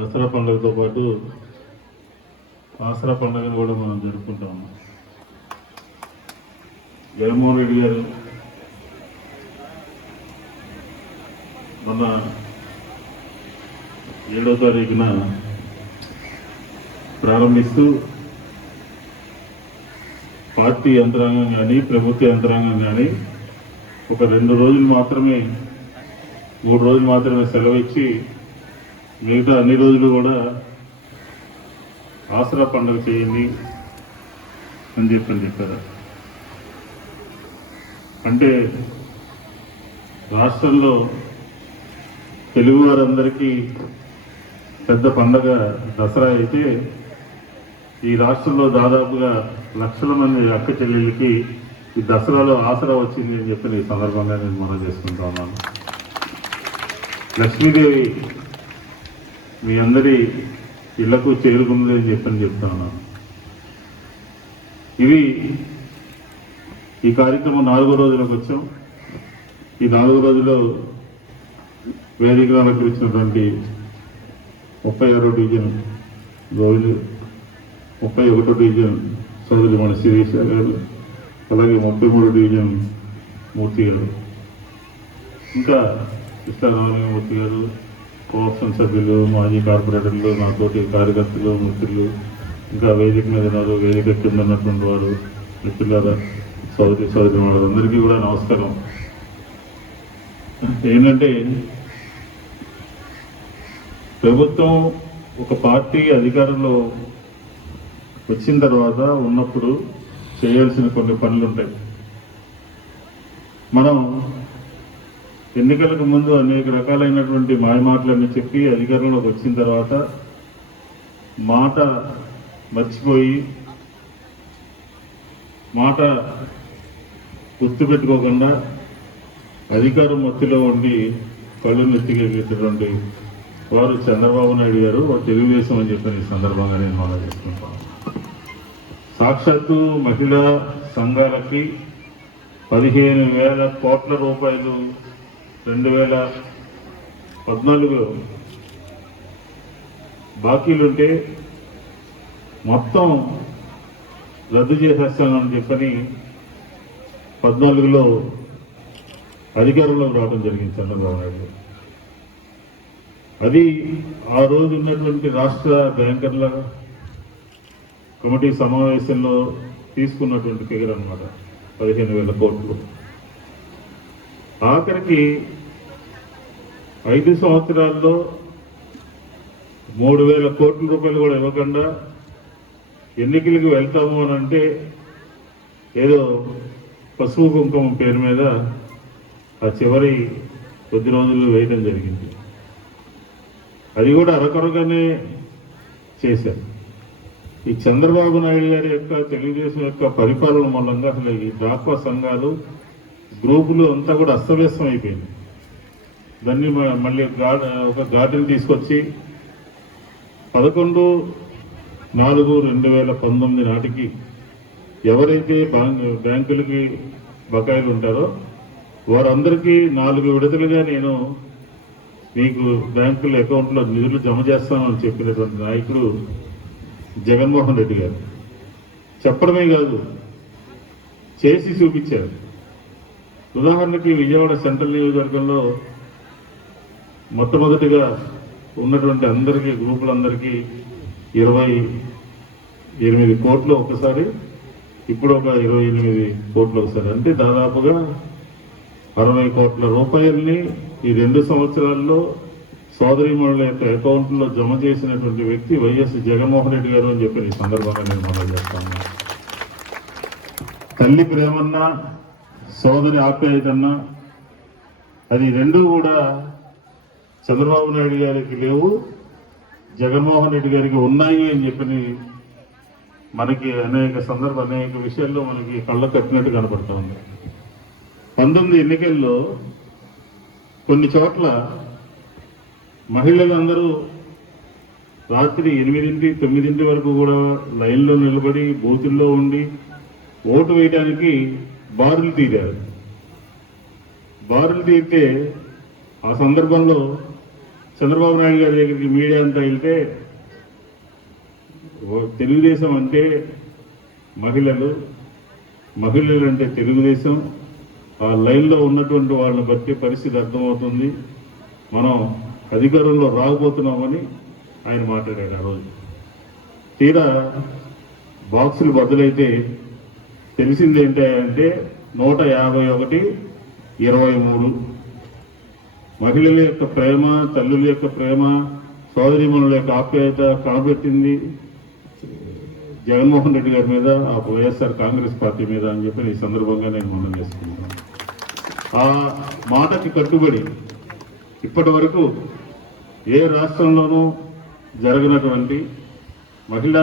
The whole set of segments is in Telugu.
దసరా పండుగతో పాటు ఆసరా పండుగను కూడా మనం జరుపుకుంటాము. జగన్మోహన్ రెడ్డి గారు మొన్న 7వ తారీఖున ప్రారంభిస్తూ పార్టీ యంత్రాంగం కానీ ప్రభుత్వ యంత్రాంగం కానీ ఒక 2 రోజులు మాత్రమే 3 రోజులు మాత్రమే సెలవు ఇచ్చి మిగతా అన్ని రోజులు కూడా ఆసరా పండుగ చేయండి అని చెప్పారు. అంటే రాష్ట్రంలో తెలుగు వారందరికీ పెద్ద పండగ దసరా అయితే ఈ రాష్ట్రంలో దాదాపుగా లక్షల మంది అక్క చెల్లెళ్ళకి ఈ దసరాలో ఆసరా వచ్చింది అని చెప్పి ఈ సందర్భంగా నేను మనం చేసుకుంటా ఉన్నాను. లక్ష్మీదేవి మీ అందరి ఇళ్లకు చేరుకుంది అని చెప్తా ఉన్నాను. ఇవి ఈ కార్యక్రమం 4వ రోజులకు వచ్చాం. ఈ 4 రోజుల్లో వేదికలు అలంకరించినటువంటి 36వ డివిజన్ గోవింద్, 31వ డివిజన్ సోదరి మన శిరీష గారు, అలాగే 33వ డివిజన్ మూర్తి గారు, ఇంకా కృష్ణారామమూర్తి గారు, కోఆప్షన్ సభ్యులు, మాజీ కార్పొరేటర్లు, నాతోటి కార్యకర్తలు, మిత్రులు, ఇంకా వేదిక మీద ఉన్నారు, వేదిక కింద ఉన్నటువంటి వారు, మిత్రులారా, సోదరి వాళ్ళందరికీ కూడా నమస్కారం. ఏంటంటే ప్రభుత్వం ఒక పార్టీ అధికారంలో వచ్చిన తర్వాత ఉన్నప్పుడు చేయాల్సిన కొన్ని పనులు ఉంటాయి. మనం ఎన్నికలకు ముందు అనేక రకాలైనటువంటి మాయమాటలన్నీ చెప్పి అధికారంలోకి వచ్చిన తర్వాత మాట మర్చిపోయి మాట గుర్తుపెట్టుకోకుండా అధికారం మత్తులో ఉండి కళ్ళు నెత్తికెళ్ళేటటువంటి వారు చంద్రబాబు నాయుడు గారు, తెలుగుదేశం అని చెప్పిన ఈ సందర్భంగా నేను మనం చేసుకుంటాను. సాక్షాత్తు మహిళా సంఘాలకి 15,000 కోట్ల రూపాయలు 2014 బాకీలుంటే మొత్తం రద్దు చేసేస్తానని చెప్పని 14లో అధికారంలోకి రావడం జరిగింది చంద్రబాబు నాయుడు. అది ఆ రోజు ఉన్నటువంటి రాష్ట్ర బ్యాంకర్ల కమిటీ సమావేశంలో తీసుకున్నటువంటి ఫిగర్ అన్నమాట, 15,000 కోట్లు. ఆఖరికి 5 సంవత్సరాల్లో 3,000 కోట్ల రూపాయలు కూడా ఇవ్వకుండా ఎన్నికలకు వెళ్తాము అని అంటే ఏదో పసుపు కుంకుమ పేరు మీద ఆ చివరి కొద్ది రోజులు వేయడం జరిగింది. అది కూడా అరకొరగానే చేశారు. ఈ చంద్రబాబు నాయుడు గారి యొక్క తెలుగుదేశం యొక్క పరిపాలన మూలంగా అసలు ఈ డ్వాక్రా సంఘాలు గ్రూపులు అంతా కూడా అస్తవ్యస్తం అయిపోయింది. దాన్ని మళ్ళీ ఒక గార్డెన్ తీసుకొచ్చి 11/4/2019 నాటికి ఎవరైతే బ్యాంకులకి బకాయిలు ఉంటారో వారందరికీ 4 విడతలుగా నేను మీకు బ్యాంకుల అకౌంట్లో నిధులు జమ చేస్తామని చెప్పినటువంటి నాయకుడు జగన్మోహన్ రెడ్డి గారు. చెప్పడమే కాదు, చేసి చూపించారు. ఉదాహరణకి విజయవాడ సెంట్రల్ నియోజకవర్గంలో మొట్టమొదటిగా ఉన్నటువంటి అందరికీ గ్రూపులందరికీ 28 కోట్లు ఒకసారి, ఇప్పుడు ఒక 28 కోట్లు ఒకసారి, అంటే దాదాపుగా 60 కోట్ల రూపాయల్ని ఈ 2 సంవత్సరాల్లో సోదరీమణుల యొక్క అకౌంట్లో జమ చేసినటువంటి వ్యక్తి వైఎస్ జగన్మోహన్ రెడ్డి గారు అని చెప్పి ఈ సందర్భంగా నేను మనం చేస్తాను. తల్లి ప్రేమన్నా సోదరి ఆప్యాయతన్నా అది రెండూ కూడా చంద్రబాబు నాయుడు గారికి లేవు, జగన్మోహన్ రెడ్డి గారికి ఉన్నాయి అని చెప్పి మనకి అనేక విషయాల్లో మనకి కళ్ళ కట్టినట్టు కనపడతా ఉంది. 19 ఎన్నికల్లో కొన్ని చోట్ల మహిళలందరూ రాత్రి 8, 9 వరకు కూడా లైన్లో నిలబడి బూతుల్లో ఉండి ఓటు వేయడానికి బారులు తీరారు. బారులు తీరితే ఆ సందర్భంలో చంద్రబాబు నాయుడు గారి దగ్గరికి మీడియా అంతా వెళ్తే తెలుగుదేశం అంటే మహిళలు అంటే తెలుగుదేశం, ఆ లైన్లో ఉన్నటువంటి వాళ్ళని బట్టి పరిస్థితి అర్థమవుతుంది, మనం అధికారంలో రాకపోతున్నామని ఆయన మాట్లాడారు ఆ రోజు. తీరా బాక్సులు బదులైతే తెలిసింది ఏంటంటే 151-23. మహిళల యొక్క ప్రేమ, తల్లుల యొక్క ప్రేమ, సోదరిమణుల యొక్క ఆప్యాయత కాబట్టింది జగన్మోహన్ రెడ్డి గారి మీద, ఆ వైఎస్ఆర్ కాంగ్రెస్ పార్టీ మీద అని చెప్పి ఈ సందర్భంగా నేను మనం చేసుకుంటున్నాను. ఆ మాటకి కట్టుబడి ఇప్పటి వరకు ఏ రాష్ట్రంలోనూ జరగనటువంటి మహిళా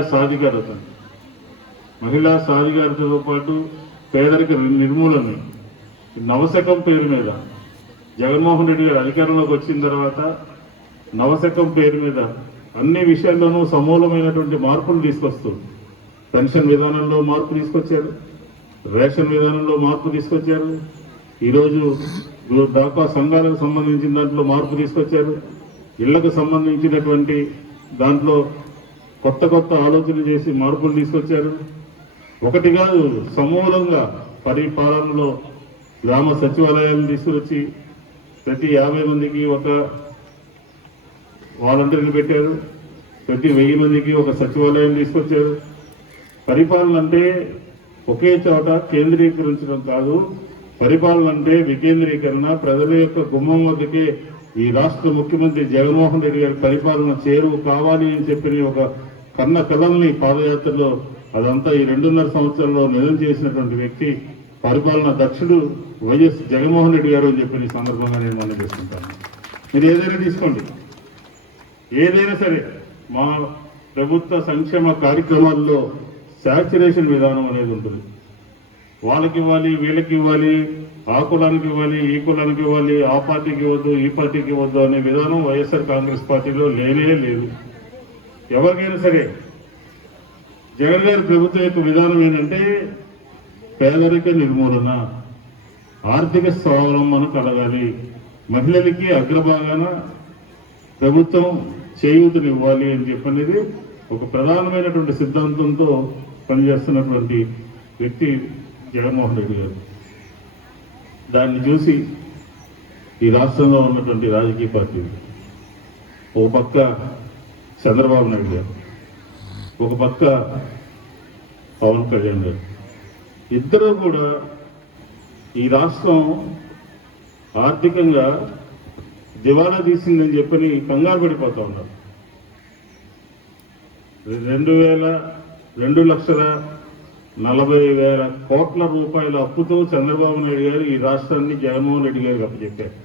సాధికారతతో పాటు పేదరిక నిర్మూలన, నవశకం పేరు మీద జగన్మోహన్ రెడ్డి గారు అధికారంలోకి వచ్చిన తర్వాత నవశకం పేరు మీద అన్ని విషయాల్లోనూ సమూలమైనటువంటి మార్పులు తీసుకొస్తుంది. పెన్షన్ విధానంలో మార్పు తీసుకొచ్చారు, రేషన్ విధానంలో మార్పు తీసుకొచ్చారు, ఈరోజు డాక్వా సంఘాలకు సంబంధించిన దాంట్లో మార్పు తీసుకొచ్చారు, ఇళ్లకు సంబంధించినటువంటి దాంట్లో కొత్త ఆలోచనలు చేసి మార్పులు తీసుకొచ్చారు. ఒకటి కాదు, సమూలంగా పరిపాలనలో గ్రామ సచివాలయాలు తీసుకొచ్చి ప్రతి 50 మందికి ఒక వాలంటీర్లు పెట్టారు, ప్రతి 1000 మందికి ఒక సచివాలయం తీసుకొచ్చారు. పరిపాలన అంటే ఒకే చోట కేంద్రీకరించడం కాదు, పరిపాలన అంటే వికేంద్రీకరణ. ప్రజల యొక్క గుమ్మం వద్దకే ఈ రాష్ట్ర ముఖ్యమంత్రి జగన్మోహన్ రెడ్డి గారి పరిపాలన చేరువు కావాలి అని చెప్పి ఒక కన్న కళల్ని పాదయాత్రలో అదంతా ఈ 2.5 సంవత్సరాల్లో నిజం చేసినటువంటి వ్యక్తి, పరిపాలన దక్షుడు వైఎస్ జగన్మోహన్ రెడ్డి గారు అని చెప్పి ఈ సందర్భంగా నేను అనిపిస్తుంటాను. మీరు ఏదైనా తీసుకోండి, ఏదైనా సరే మా ప్రభుత్వ సంక్షేమ కార్యక్రమాల్లో శాచ్యురేషన్ విధానం అనేది ఉంటుంది. వాళ్ళకి ఇవ్వాలి, వీళ్ళకి ఇవ్వాలి, ఆ కులానికి ఇవ్వాలి, ఈ కులానికి ఇవ్వాలి, ఆ పార్టీకి ఇవ్వద్దు, ఈ పార్టీకి ఇవ్వద్దు అనే విధానం వైఎస్ఆర్ కాంగ్రెస్ పార్టీలో లేనే లేదు. ఎవరికైనా సరే జగన్ గారి ప్రభుత్వం యొక్క విధానం ఏంటంటే పేదరిక నిర్మూలన, ఆర్థిక స్వావలంబన కలగాలి, మహిళలకి అగ్రభాగాన ప్రభుత్వం చేయూతనివ్వాలి అని చెప్పనేది ఒక ప్రధానమైనటువంటి సిద్ధాంతంతో పనిచేస్తున్నటువంటి వ్యక్తి జగన్మోహన్ రెడ్డి గారు. దాన్ని చూసి ఈ రాష్ట్రంలో ఉన్నటువంటి రాజకీయ పార్టీలు, ఒక పక్క చంద్రబాబు నాయుడు గారు, ఒక పక్క పవన్ కళ్యాణ్ గారు, ఇద్దరూ కూడా ఈ రాష్ట్రం ఆర్థికంగా దివాలా తీసిందని చెప్పని కంగారు పడిపోతూ ఉన్నారు. 2,40,000 కోట్ల రూపాయల అప్పుతో చంద్రబాబు నాయుడు గారు ఈ రాష్ట్రాన్ని జగన్మోహన్ రెడ్డి గారికి అప్పచెప్పారు.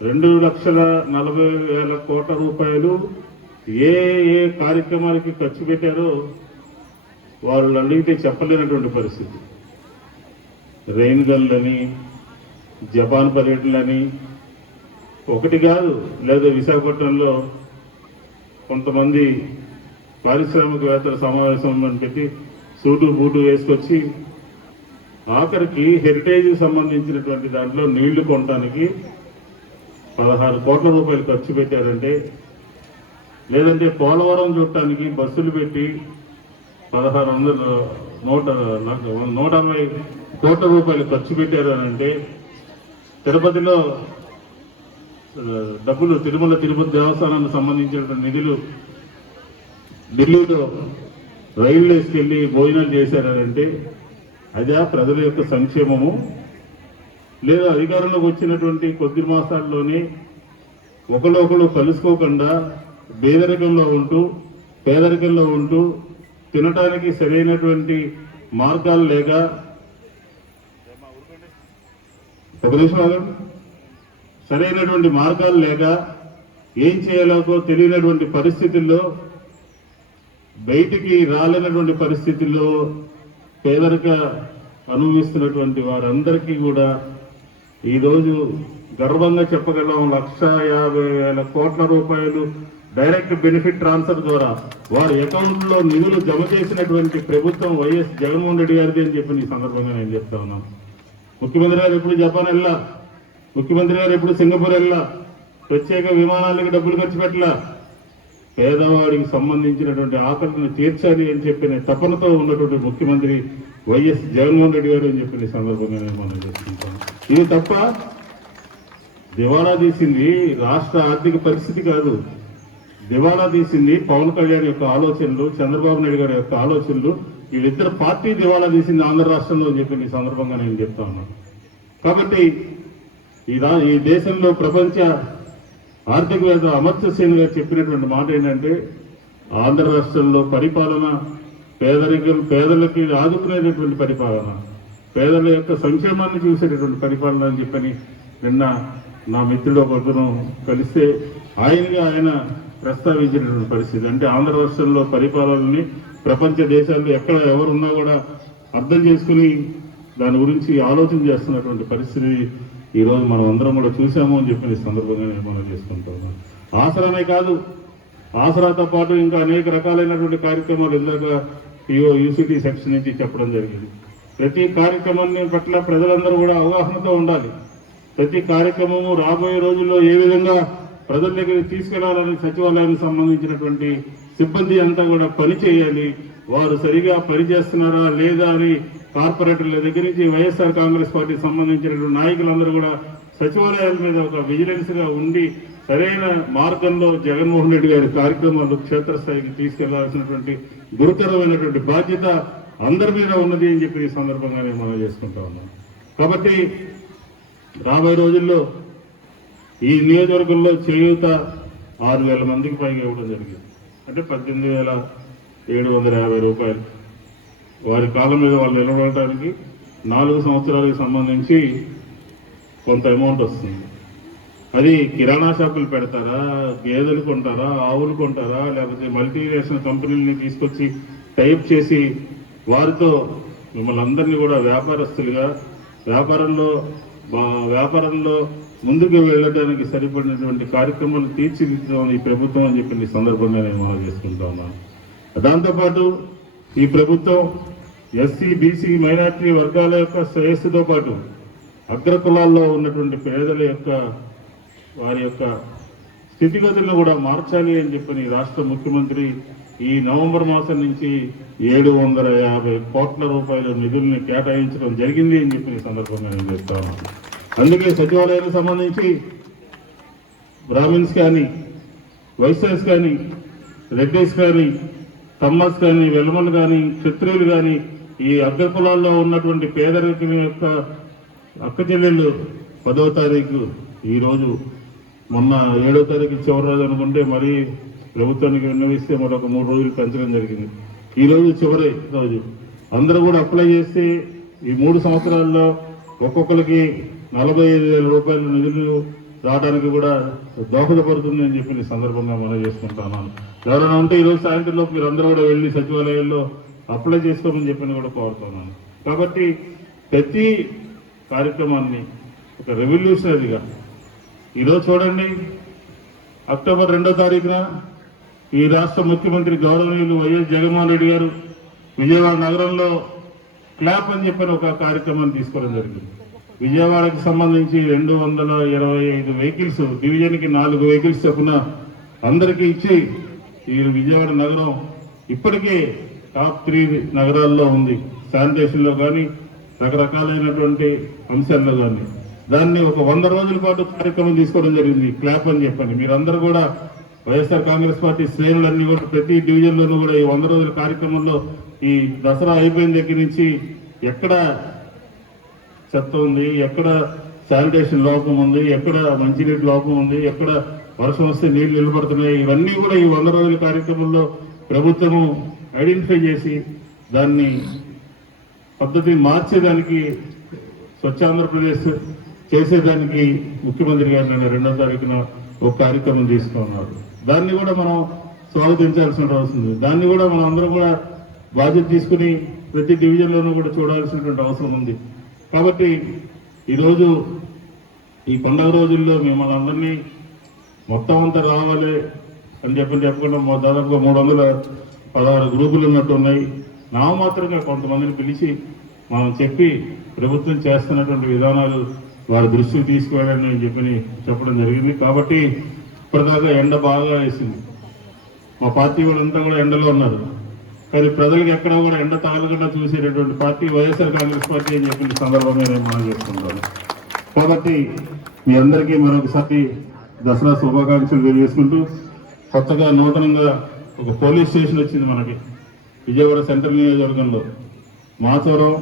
2,40,000 కోట్ల రూపాయలు ఏ కార్యక్రమాలకి ఖర్చు పెట్టారో వాళ్ళు అడిగితే చెప్పలేనటువంటి పరిస్థితి. రెయిన్ గన్లని, జపాన్ పర్యటనలని, ఒకటి కాదు, లేదా విశాఖపట్నంలో కొంతమంది పారిశ్రామికవేత్తల సమావేశం అని పెట్టి సూటు బూటు వేసుకొచ్చి ఆఖరికి హెరిటేజ్ సంబంధించినటువంటి దాంట్లో నీళ్లు కొనడానికి 16 కోట్ల రూపాయలు ఖర్చు పెట్టారంటే, లేదంటే పోలవరం చూడటానికి బస్సులు పెట్టి 1,140 కోట్ల రూపాయలు ఖర్చు పెట్టారు అని అంటే, తిరుపతిలో డబ్బులు తిరుపతి దేవస్థానానికి సంబంధించినటువంటి నిధులు ఢిల్లీలో రైళ్లు వేసుకెళ్లి భోజనాలు చేశారంటే అదే ప్రజల యొక్క సంక్షేమము? లేదా అధికారంలోకి వచ్చినటువంటి కొద్ది మాసాల్లోనే ఒకరు కలుసుకోకుండా పేదరికంలో ఉంటూ తినటానికి సరైనటువంటి మార్గాలు లేక, ఒక నిమిషం, సరైనటువంటి మార్గాలు లేక ఏం చేయాలో తెలియనటువంటి పరిస్థితుల్లో, బయటికి రాలేనటువంటి పరిస్థితుల్లో పేదరిక అనుభవిస్తున్నటువంటి వారందరికీ కూడా ఈరోజు గర్వంగా చెప్పగలం 1,50,000 కోట్ల రూపాయలు డైరెక్ట్ బెనిఫిట్ ట్రాన్స్ఫర్ ద్వారా వారి అకౌంట్లో నిధులు జమ చేసినటువంటి ప్రభుత్వం వైఎస్ జగన్మోహన్ రెడ్డి గారిది అని చెప్పి ఈ సందర్భంగా నేను చెప్తా ఉన్నాను. ముఖ్యమంత్రి గారు ఎప్పుడు జపాన్ వెళ్ళా, ముఖ్యమంత్రి గారు ఎప్పుడు సింగపూర్ వెళ్ళా, ప్రత్యేక విమానాలకు డబ్బులు ఖర్చు పెట్టలా. పేదవాడికి సంబంధించినటువంటి ఆకలిని తీర్చాలి అని చెప్పిన తపనతో ఉన్నటువంటి ముఖ్యమంత్రి వైఎస్ జగన్మోహన్ రెడ్డి గారు అని చెప్పిన సందర్భంగా నేను మనం చేసుకుంటాం. ఇది తప్ప దివాళా తీసింది రాష్ట్ర ఆర్థిక పరిస్థితి కాదు. దివాళా తీసింది పవన్ కళ్యాణ్ యొక్క ఆలోచనలు, చంద్రబాబు నాయుడు గారి యొక్క ఆలోచనలు. వీళ్ళిద్దరు పార్టీ దివాళా తీసింది ఆంధ్ర రాష్ట్రంలో అని చెప్పి ఈ సందర్భంగా నేను చెప్తా ఉన్నాను. కాబట్టి ఈ దేశంలో ప్రపంచ ఆర్థికవేత్త అమర్త్య సేన్ గారు చెప్పినటువంటి మాట ఏంటంటే, ఆంధ్ర రాష్ట్రంలో పరిపాలన పేదలకి ఆదుకునేటటువంటి పరిపాలన, పేదల యొక్క సంక్షేమాన్ని చూసేటటువంటి పరిపాలన అని చెప్పని నిన్న నా మిత్రుడు ఒకరు కలిస్తే ఆయన ప్రస్తావించినటువంటి పరిస్థితి. అంటే ఆంధ్ర రాష్ట్రంలో పరిపాలనని ప్రపంచ దేశాల్లో ఎక్కడ ఎవరున్నా కూడా అర్థం చేసుకుని దాని గురించి ఆలోచన చేస్తున్నటువంటి పరిస్థితి ఈరోజు మనం అందరం కూడా చూసాము అని చెప్పిన సందర్భంగా నేను మనం చేసుకుంటున్నాం. ఆసరానే కాదు, ఆసరాతో పాటు ఇంకా అనేక రకాలైనటువంటి కార్యక్రమాలు ఇందాక యూసిటీ సెక్షన్ నుంచి చెప్పడం జరిగింది. ప్రతి కార్యక్రమాన్ని పట్ల ప్రజలందరూ కూడా అవగాహనతో ఉండాలి. ప్రతి కార్యక్రమము రాబోయే రోజుల్లో ఏ విధంగా ప్రజల దగ్గరికి తీసుకెళ్లాలని సచివాలయానికి సంబంధించినటువంటి సిబ్బంది అంతా కూడా పని చేయాలి. వారు సరిగా పనిచేస్తున్నారా లేదా అని కార్పొరేటర్ల దగ్గర నుంచి వైఎస్ఆర్ కాంగ్రెస్ పార్టీకి సంబంధించినటువంటి నాయకులందరూ కూడా సచివాలయాల మీద ఒక విజిలెన్స్ గా ఉండి సరైన మార్గంలో జగన్మోహన్ రెడ్డి గారి కార్యక్రమాలు క్షేత్రస్థాయికి తీసుకెళ్లాల్సినటువంటి గురుతరమైనటువంటి బాధ్యత అందరి మీద ఉన్నది అని చెప్పి ఈ సందర్భంగా నేను మనం చేసుకుంటా ఉన్నాను. కాబట్టి రాబోయే రోజుల్లో ఈ నియోజకవర్గంలో చేయూత 6,000 మందికి పైగా ఇవ్వడం జరిగింది. అంటే 18,750 రూపాయలు. వారి కాలం మీద వాళ్ళు నిలబడటానికి 4 సంవత్సరాలకు సంబంధించి కొంత అమౌంట్ వస్తుంది. అది కిరాణా షాపులు పెడతారా, గేదెలు కొంటారా, ఆవులు కొంటారా, లేకపోతే మల్టీనేషనల్ కంపెనీలని తీసుకొచ్చి టైప్ చేసి వారితో మిమ్మల్ని అందరినీ కూడా వ్యాపారస్తులుగా వ్యాపారంలో ముందుకు వెళ్ళడానికి సరిపడినటువంటి కార్యక్రమాలు తీర్చిదిద్దామని ఈ ప్రభుత్వం అని చెప్పిన సందర్భంగా నేను మనం చేసుకుంటా ఉన్నాను. దాంతోపాటు ఈ ప్రభుత్వం ఎస్సీ, బీసీ, మైనార్టీ వర్గాల యొక్క శ్రేయస్సుతో పాటు అగ్ర కులాల్లో ఉన్నటువంటి పేదల యొక్క వారి యొక్క స్థితిగతులను కూడా మార్చాలి అని చెప్పని రాష్ట్ర ముఖ్యమంత్రి ఈ నవంబర్ మాసం నుంచి 750 కోట్ల రూపాయల నిధుల్ని కేటాయించడం జరిగింది అని చెప్పిన సందర్భంగా నేను చెప్తా ఉన్నాను. అందుకే సచివాలయానికి సంబంధించి బ్రాహ్మిన్స్ కానీ, వైశ్యాస్ కానీ, రెడ్డిస్ కానీ, కమ్మస్ కానీ, వెల్మలు కానీ, క్షత్రియులు కానీ, ఈ అగ్ర కులాల్లో ఉన్నటువంటి పేదరికం యొక్క అక్క చెల్లెళ్ళు 10వ తారీఖు ఈరోజు, మొన్న 7వ తారీఖు చివరి రోజు అనుకుంటే మరీ ప్రభుత్వానికి విన్నవిస్తే మరొక 3 రోజులు పెంచడం జరిగింది. ఈరోజు చివరి రోజు అందరూ కూడా అప్లై చేస్తే ఈ 3 సంవత్సరాల్లో ఒక్కొక్కరికి 45,000 రూపాయల నిధులు రావడానికి కూడా దోహదపడుతుంది అని చెప్పి సందర్భంగా మనం చేసుకుంటున్నాను. ఎవరైనా ఉంటే ఈరోజు సాయంత్రంలో మీరు అందరూ కూడా వెళ్ళి సచివాలయాల్లో అప్లై చేసుకోమని చెప్పి కూడా కోరుతున్నాను. కాబట్టి ప్రతి కార్యక్రమాన్ని ఒక రెవల్యూషనరీగా ఈరోజు చూడండి, అక్టోబర్ 2వ తారీఖున ఈ రాష్ట్ర ముఖ్యమంత్రి గౌరవనీయులు వైఎస్ జగన్మోహన్ రెడ్డి గారు విజయవాడ నగరంలో క్లాప్ అని చెప్పిన ఒక కార్యక్రమాన్ని తీసుకోవడం జరిగింది. విజయవాడకి సంబంధించి 225 వెహికల్స్, డివిజన్కి 4 వెహికల్స్ చొప్పున అందరికీ ఇచ్చి ఈ విజయవాడ నగరం ఇప్పటికే టాప్ 3 నగరాల్లో ఉంది. శానిటేషన్లో కానీ రకరకాలైనటువంటి అంశాల్లో కానీ దాన్ని ఒక 100 రోజుల పాటు కార్యక్రమం తీసుకోవడం జరిగింది. క్లాప్ అని చెప్పండి. మీరందరూ కూడా వైఎస్ఆర్ కాంగ్రెస్ పార్టీ శ్రేణులన్నీ కూడా ప్రతి డివిజన్లోనూ కూడా ఈ 100 రోజుల కార్యక్రమంలో ఈ దసరా అయిపోయిన దగ్గర నుంచి ఎక్కడ చెత్త ఉంది, ఎక్కడ శానిటేషన్ లోపం ఉంది, ఎక్కడ మంచినీటి లోపం ఉంది, ఎక్కడ వర్షం వస్తే నీళ్లు నిలబడుతున్నాయి, ఇవన్నీ కూడా ఈ 100 రోజుల కార్యక్రమంలో ప్రభుత్వము ఐడెంటిఫై చేసి దాన్ని పద్ధతిని మార్చేదానికి స్వచ్ఛ ఆంధ్రప్రదేశ్ చేసేదానికి ముఖ్యమంత్రి గారు 2వ తారీఖున ఒక కార్యక్రమం తీసుకున్నారు. దాన్ని కూడా మనం స్వాగతించాల్సిన అవసరం ఉంది. దాన్ని కూడా మనం అందరం కూడా బాధ్యత తీసుకుని ప్రతి డివిజన్లోనూ కూడా చూడాల్సినటువంటి అవసరం ఉంది. కాబట్టి ఈరోజు ఈ పండుగ రోజుల్లో మిమ్మల్ని అందరినీ మొత్తం అంతా రావాలి అని చెప్పకుండా దాదాపుగా 316 గ్రూపులు ఉన్నట్టు ఉన్నాయి. నామమాత్రంగా కొంతమందిని పిలిచి మనం చెప్పి ప్రభుత్వం చేస్తున్నటువంటి విధానాలు వారి దృష్టికి తీసుకువెళ్ళండి అని చెప్పడం జరిగింది. కాబట్టి ఇప్పటిదాకా ఎండ బాగా వేసింది. మా పార్టీ వాళ్ళంతా కూడా ఎండలో ఉన్నారు. కానీ ప్రజలకు ఎక్కడా కూడా ఎండ తగలకుండా చూసేటటువంటి పార్టీ వైఎస్ఆర్ కాంగ్రెస్ పార్టీ అని చెప్పిన సందర్భంగా నేను మనం చేసుకుంటాను. కాబట్టి మీ అందరికీ మరొకసారి దసరా శుభాకాంక్షలు తెలియజేసుకుంటూ, కొత్తగా నూతనంగా ఒక పోలీస్ స్టేషన్ వచ్చింది మనకి విజయవాడ సెంట్రల్ నియోజకవర్గంలో. మాచవరం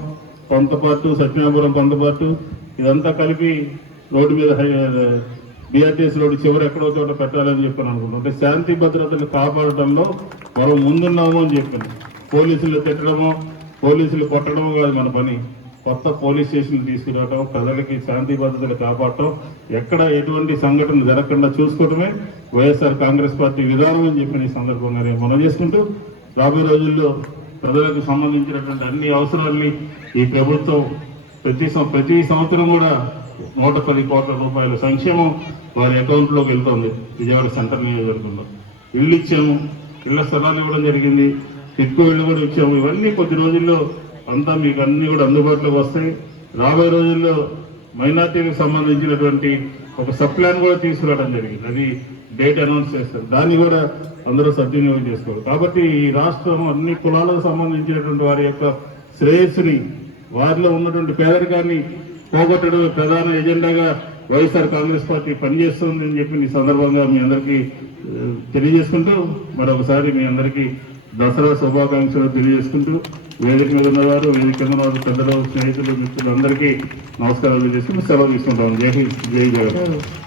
కొంత పార్టు, సత్యనాపురం కొంత పార్టు, ఇదంతా కలిపి రోడ్డు మీద బిఆర్టీఎస్ రోడ్డు చివరి ఎక్కడో చోట పెట్టాలని చెప్పాను అనుకుంటున్నాం. అంటే శాంతి భద్రతలు కాపాడటంలో మనం ముందున్నాము అని చెప్పాను. పోలీసులు తిట్టడమో పోలీసులు కొట్టడమో కాదు మన పని. కొత్త పోలీస్ స్టేషన్లు తీసుకురావటం, ప్రజలకి శాంతి భద్రతలు కాపాడటం, ఎక్కడ ఎటువంటి సంఘటన జరగకుండా చూసుకోవటమే వైఎస్ఆర్ కాంగ్రెస్ పార్టీ విధానం అని చెప్పిన ఈ సందర్భంగా నేను మనం చేసుకుంటూ, రాబోయే రోజుల్లో ప్రజలకు సంబంధించినటువంటి అన్ని అవసరాల్ని ఈ ప్రభుత్వం ప్రతి సంవత్సరం కూడా 110 కోట్ల రూపాయల సంక్షేమం వారి అకౌంట్లోకి వెళ్తుంది. విజయవాడ సెంట్రల్ నియోజకవర్గంలో ఇళ్ళు ఇచ్చాము, ఇళ్ల స్థలాలు ఇవ్వడం జరిగింది, ఎక్కువ ఇళ్ళు కూడా ఇచ్చాము. ఇవన్నీ కొద్ది రోజుల్లో అంతా మీకు అన్ని కూడా అందుబాటులోకి వస్తాయి. రాబోయే రోజుల్లో మైనార్టీలకు సంబంధించినటువంటి ఒక సబ్ ప్లాన్ కూడా తీసుకురావడం జరిగింది. అది డేట్ అనౌన్స్ చేస్తారు, దాన్ని కూడా అందరూ సద్వినియోగం చేసుకోవాలి. కాబట్టి ఈ రాష్ట్రం అన్ని కులాలకు సంబంధించినటువంటి వారి యొక్క శ్రేయస్సుని, వారిలో ఉన్నటువంటి పేదరికాన్ని పోగొట్టడం ప్రధాన ఎజెండాగా వైఎస్ఆర్ కాంగ్రెస్ పార్టీ పనిచేస్తుంది అని చెప్పి ఈ సందర్భంగా మీ అందరికీ తెలియజేసుకుంటూ, మరొకసారి మీ అందరికీ దసరా శుభాకాంక్షలు తెలియజేసుకుంటూ, వేదిక మీద ఉన్నవారు, వేదిక కింద ఉన్నవారు, పెద్దలు, స్నేహితులు, మిత్రులు అందరికీ నమస్కారాలు తెలియజేసుకుంటూ సెలవు తీసుకుంటాం. జై హింద్, జై జగన్.